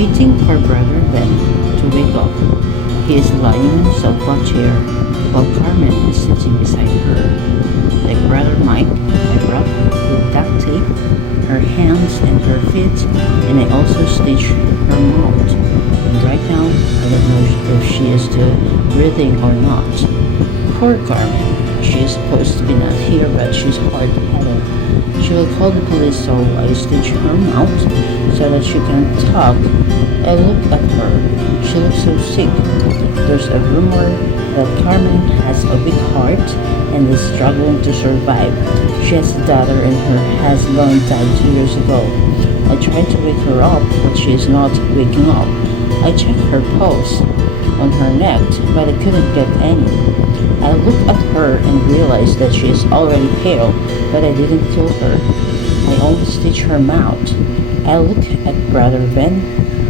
waiting for Brother Ven to wake up. He is lying in a sofa chair while Carmen is sitting beside her. Like Brother Mike, I wrap with duct tape her hands and her feet, and I also stitch her mouth. And right now, I don't know if she is still breathing or not. Poor Carmen. She is supposed to be not here, but she's hard-headed. She will call the police, so I stitch her mouth so that she can talk. I look at her. She looks so sick. There's a rumor that Carmen has a weak heart and is struggling to survive. She has a daughter and her husband died 2 years ago. I tried to wake her up, but she is not waking up. I checked her pulse on her neck, but I couldn't get any. I looked at her and realized that she is already pale, but I didn't kill her. I only stitched her mouth. I look at Brother Ven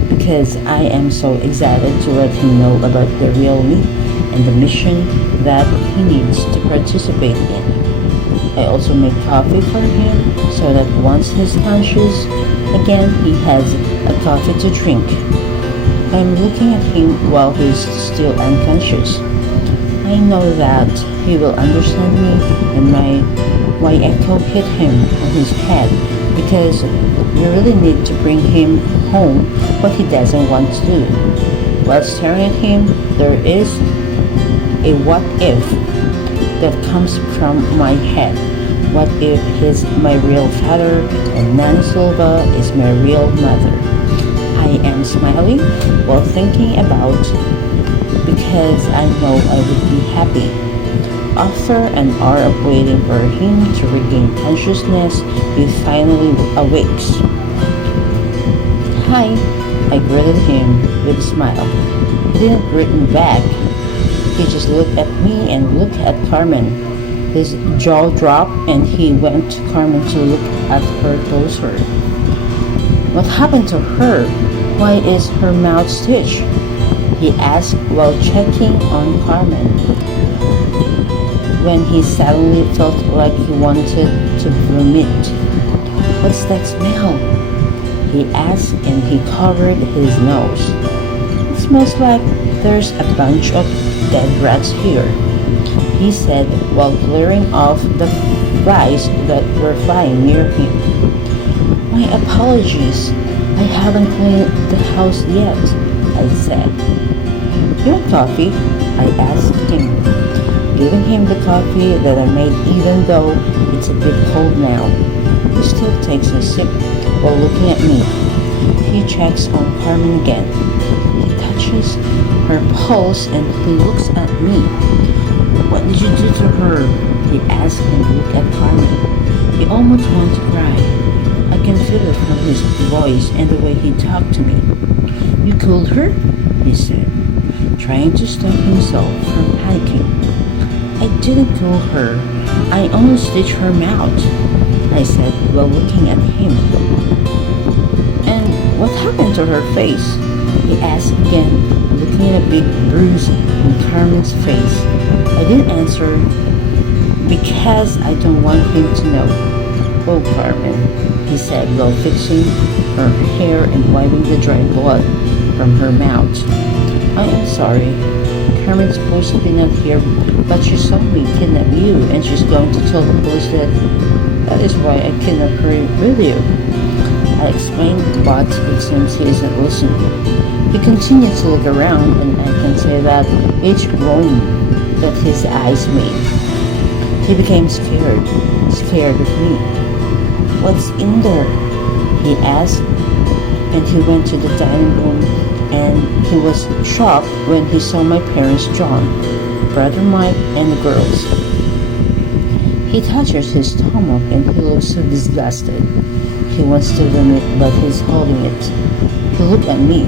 because I am so excited to let him know about the real me and the mission that he needs to participate in. I also make coffee for him so that once he's conscious again, he has a coffee to drink. I'm looking at him while he's still unconscious. I know that he will understand me and my echo hit him on his head because we really need to bring him home, but he doesn't want to do. While staring at him, there is a what if that comes from my head. What if he's my real father and Nana Silva is my real mother? I am smiling while thinking about because I know I would be happy. After an hour of waiting for him to regain consciousness, he finally awakes. Hi, I greeted him with a smile. He didn't greet me back. He just looked at me and looked at Carmen. His jaw dropped and he went to Carmen to look at her closer. What happened to her? Why is her mouth stitched? He asked while checking on Carmen. When he suddenly felt like he wanted to vomit. What's that smell? He asked and he covered his nose. It smells like there's a bunch of dead rats here, he said while clearing off the flies that were flying near him. My apologies. I haven't cleaned the house yet, I said. You want coffee? I asked him, giving him the coffee that I made even though it's a bit cold now. He still takes a sip while looking at me. He checks on Carmen again. He touches her pulse and he looks at me. What did you do to her? He asked and looked at Carmen. He almost wanted to cry. I can feel it from his voice and the way he talked to me. You killed her? He said, trying to stop himself from panicking. I didn't kill her. I only stitched her mouth, I said while looking at him. And what happened to her face? He asked again, looking at a big bruise on Carmen's face. I didn't answer because I don't want him to know. Oh, Carmen, he said while fixing her hair and wiping the dry blood from her mouth. I am sorry. Carmen's supposed to be not here, but she saw me kidnap you and she's going to tell the police that is why I kidnapped her with you. I explained, but it seems he isn't listening. He continued to look around and I can say that each room that his eyes made. He became scared of me. What's in there? He asked, and he went to the dining room and he was shocked when he saw my parents John, Brother Mike, and the girls. He touches his stomach and he looks so disgusted. He wants to vomit but he's holding it. He looked at me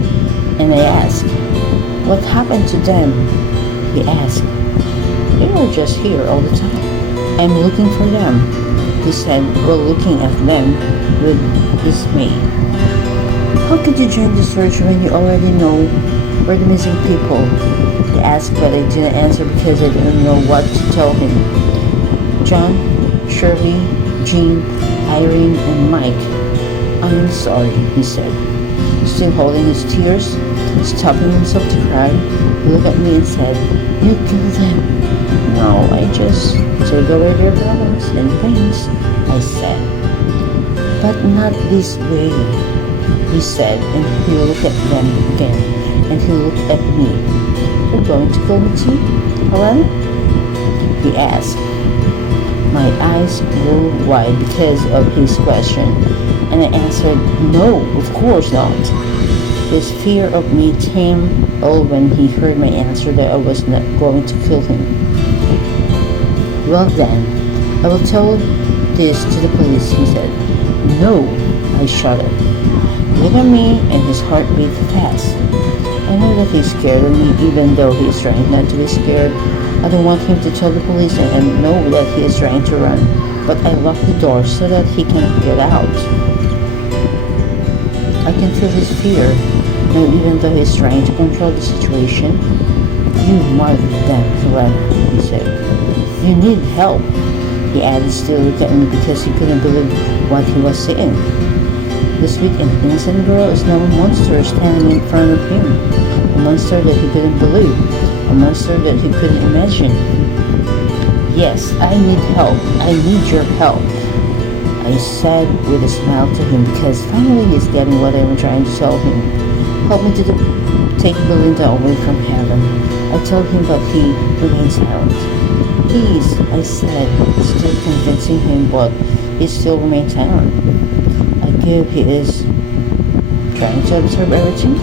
and I asked, what happened to them? He asked. They were just here all the time. I'm looking for them, he said while looking at them with dismay. How could you join the search when you already know we're the missing people? He asked, but I didn't answer because I didn't know what to tell him. John, Shirley, Jean, Irene, and Mike. I am sorry, he said. Still holding his tears, stopping himself to cry, he looked at me and said, "You killed him." "No, I just took away their problems and pains," I said. "But not this way," he said, and he looked at them again, and he looked at me. "You're going to kill me too, Helena?" he asked. My eyes grew wide because of his question, and I answered, "No, of course not." His fear of me came all when he heard my answer that I was not going to kill him. "Well then, I will tell this to the police," he said. "No," I shouted. Look at me, and his heart beat fast. I know that he's scared of me, even though he is trying not to be scared. I don't want him to tell the police and know that he is trying to run, but I locked the door so that he can't get out. I can feel his fear. Now, even though he's trying to control the situation, "You murdered them, Helena," he said. "You need help," he added, still looking at me because he couldn't believe what he was saying. The sweet and innocent girl is now a monster standing in front of him, a monster that he couldn't believe, a monster that he couldn't imagine. "Yes, I need help. I need your help," I said with a smile to him because finally he's getting what I'm trying to tell him. "Help me to take Belinda away from heaven," I told him, but he remained silent. "Please," I said, still convincing him, but he still remained silent. I guess he is trying to observe everything.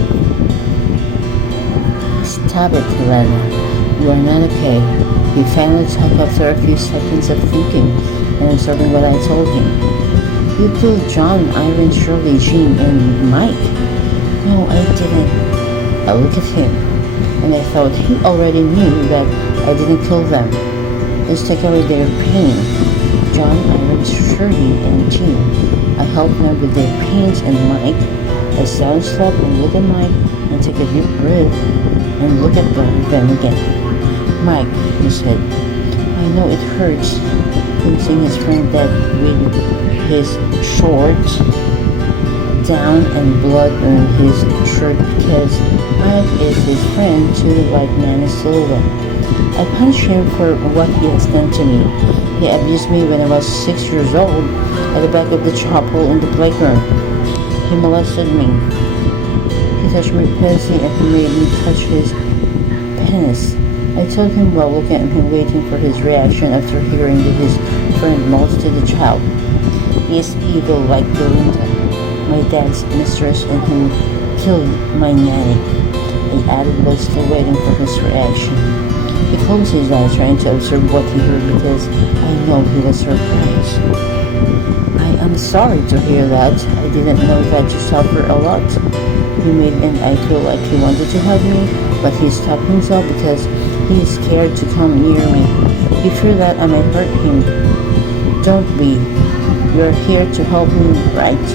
"Stop it, Helena. You are not okay." He finally talked after a few seconds of thinking and observing what I told him. "You killed John, Irene, Shirley, Jean, and Mike." "No, I didn't." I looked at him, and I thought he already knew that I didn't kill them. Just take away their pain. John, Irene, Shirley, and Jean. I helped them with their pains, and Mike. I sat and slept and looked at Mike and took a deep breath and looked at Brother Ven again. "Mike," he said, "I know it hurts seeing his friend dead with his shorts down and blood on his shirt because Mike is his friend to the white man is still alive. I punished him for what he has done to me. He abused me when I was 6 years old at the back of the chapel in the playground. He molested me. He touched my pussy and he made me touch his penis." I told him while looking at him, waiting for his reaction after hearing that his friend molested a child. "He is evil like Belinda, my dad's mistress, and who killed my nanny," I added while still waiting for his reaction. He closed his eyes, trying to observe what he heard because I know he was surprised. "I am sorry to hear that. I didn't know that you suffer a lot," he made, and I feel like he wanted to hug me, but he stopped himself because he is scared to come near me. He feared that I might hurt him. "Don't be. You're here to help me, right?"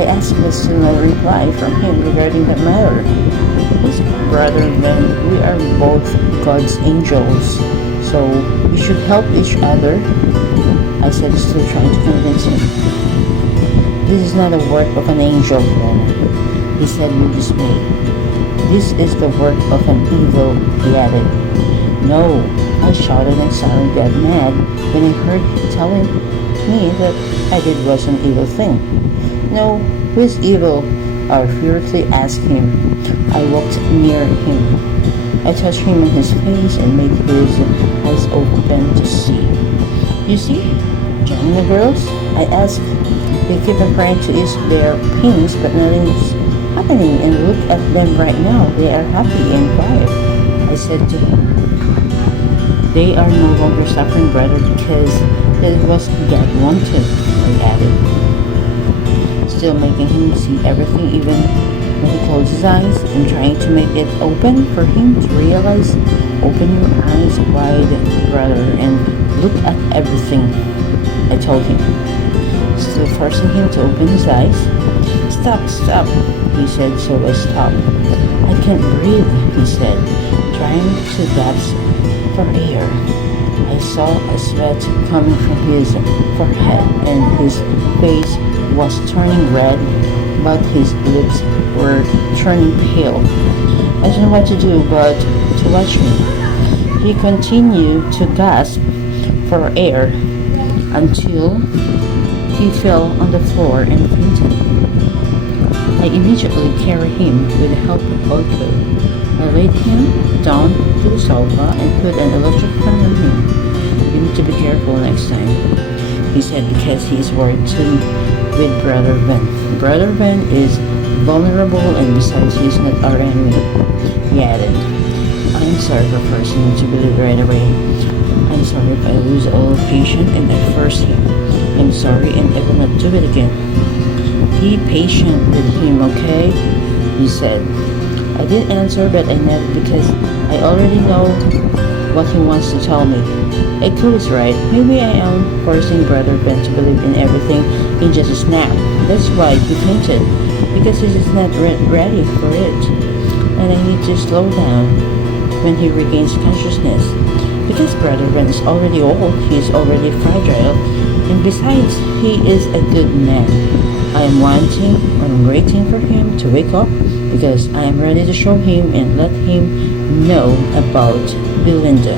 I asked, but still no reply from him regarding that matter. "Yes, Brother Ven, we are both God's angels, so we should help each other," I said, still trying to convince him. "This is not the work of an angel, Helena," he said with dismay. "This is the work of an evil," he added. "No," I shouted and suddenly got mad when I heard him telling me that I did was an evil thing. "No, who is evil?" I furiously asked him. I walked near him. I touched him on his face and made his eyes open to see. "You see, John and the girls?" I asked. "They keep on trying to ease their pains, but nothing is happening, and look at them right now. They are happy and quiet," I said to him. "They are no longer suffering, brother, because it was God wanted," I added, still making him see everything even when he closed his eyes and trying to make it open for him to realize. "Open your eyes wide, brother, and look at everything," I told him, still forcing him to open his eyes. "Stop, stop," he said, so I stopped. "I can't breathe," he said, trying to gasp for air. I saw a sweat coming from his forehead and his face was turning red. but his lips were turning pale. I didn't know what to do but to watch him. He continued to gasp for air until he fell on the floor and fainted. I immediately carried him with the help of Otto. I laid him down to the sofa and put an electric fan on him. "You need to be careful next time," he said, because he is worried too with Brother Ven. "Brother Ven is vulnerable, and besides he's not our enemy," he added. "I am sorry for forcing you to believe right away. I'm sorry if I lose all patience and I force him. I'm sorry and I will not do it again. Be patient with him, okay?" he said. I didn't answer, but I nodded because I already know what he wants to tell me. Echo is right. Maybe I am forcing Brother Ven to believe in everything in just a snap. That's why he fainted, because he's just not ready for it. And I need to slow down when he regains consciousness. Because Brother Ven is already old, he is already fragile, and besides, he is a good man. I'm waiting for him to wake up because I am ready to show him and let him know about Belinda.